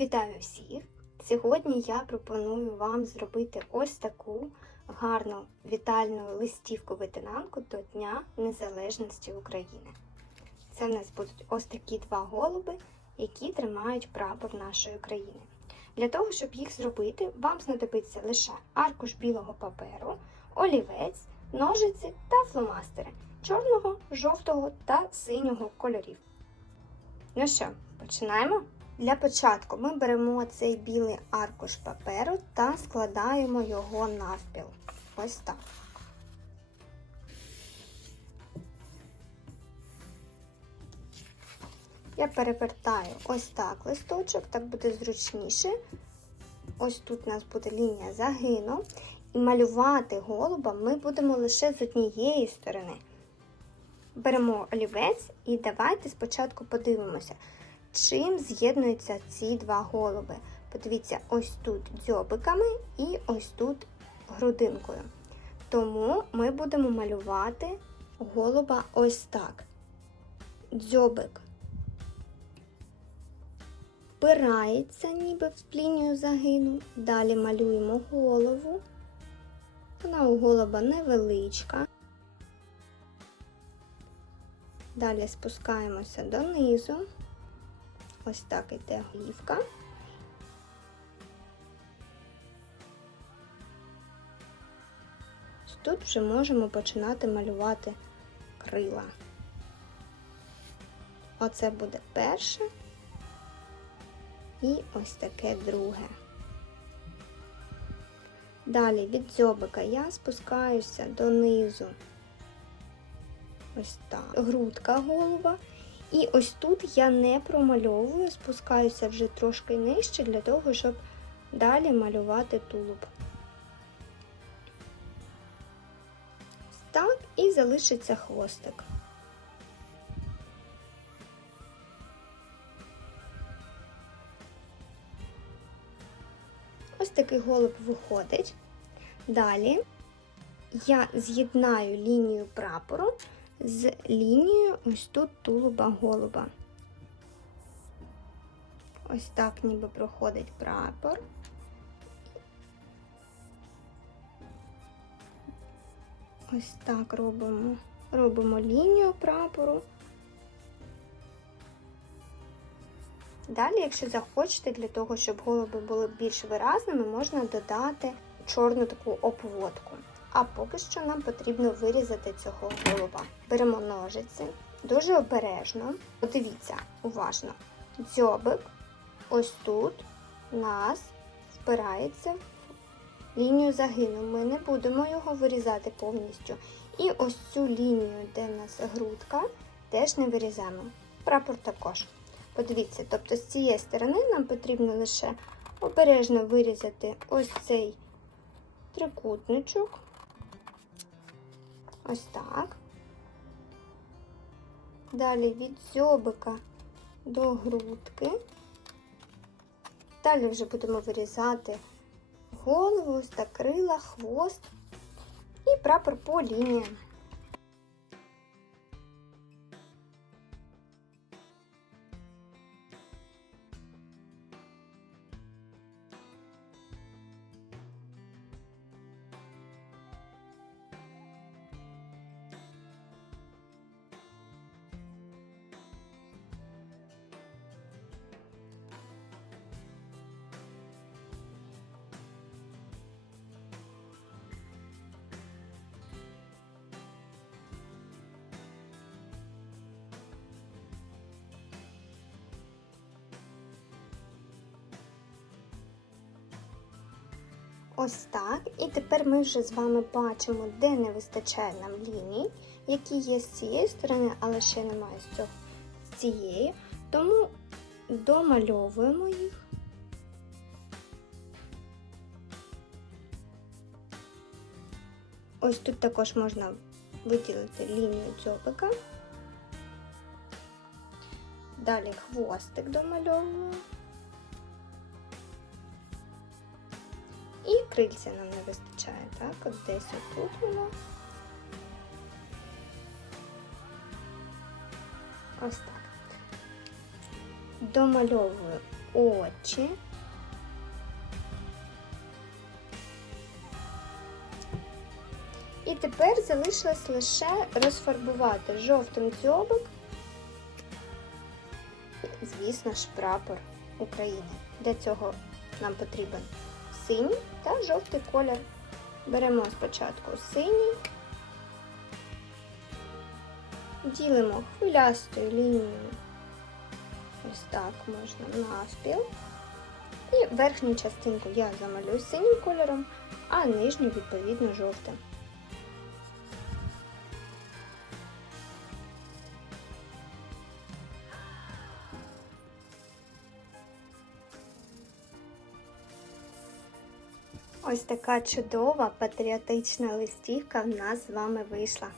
Вітаю всіх! Сьогодні я пропоную вам зробити ось таку гарну вітальну листівку ветенанку до Дня Незалежності України. Це в нас будуть ось такі два голуби, які тримають прапор нашої країни. Для того, щоб їх зробити, вам знадобиться лише аркуш білого паперу, олівець, ножиці та фломастери чорного, жовтого та синього кольорів. Ну що, починаємо? Для початку ми беремо цей білий аркуш паперу та складаємо його навпіл. Ось так. Я перевертаю ось так листочок, так буде зручніше. Ось тут у нас буде лінія загину. І малювати голуба ми будемо лише з однієї сторони. Беремо олівець і давайте спочатку подивимося, чим з'єднуються ці два голуби. Подивіться, ось тут дзьобиками і ось тут грудинкою. Тому ми будемо малювати голуба ось так. Дзьобик впирається ніби в лінію загину. Далі малюємо голову. Вона у голуба невеличка. Далі спускаємося донизу. Ось так іде голівка. Тут вже можемо починати малювати крила. Оце буде перше і ось таке друге. Далі від дзьобика я спускаюся донизу. Ось так. Грудка голуба. І ось тут я не промальовую, спускаюся вже трошки нижче для того, щоб далі малювати тулуб. Так, і залишиться хвостик. Ось такий голуб виходить. Далі я з'єднаю лінію прапору з лінією ось тут тулуба голуба. Ось так ніби проходить прапор. Ось так робимо. Робимо лінію прапору. Далі, якщо захочете, для того, щоб голуби були більш виразними, можна додати чорну таку обводку. А поки що нам потрібно вирізати цього голуба. Беремо ножиці, дуже обережно. Подивіться, уважно. Дзьобик ось тут у нас впирається в лінію загину. Ми не будемо його вирізати повністю. І ось цю лінію, де в нас грудка, теж не вирізаємо. Прапор також. Подивіться, тобто з цієї сторони нам потрібно лише обережно вирізати ось цей трикутничок. Ось так. Далі від дзьобика до грудки. Далі вже будемо вирізати голову, крила, хвост і прапор по лініям. Ось так. І тепер ми вже з вами бачимо, де не вистачає нам ліній, які є з цієї сторони, але ще немає з, цієї. Тому домальовуємо їх. Ось тут також можна виділити лінію дзьобика. Далі хвостик домальовуємо. Крильця нам не вистачає, так? От десь отут воно. Ось так. Домальовую очі. І тепер залишилось лише розфарбувати жовтим дзьобик, звісно ж, прапор України. Для цього нам потрібен синій та жовтий колір. Беремо спочатку синій, ділимо хвилястою лінією, ось так можна навпіл. І верхню частинку я замалюю синім кольором, а нижню відповідно жовтим. Ось така чудова патріотична листівка в нас з вами вийшла.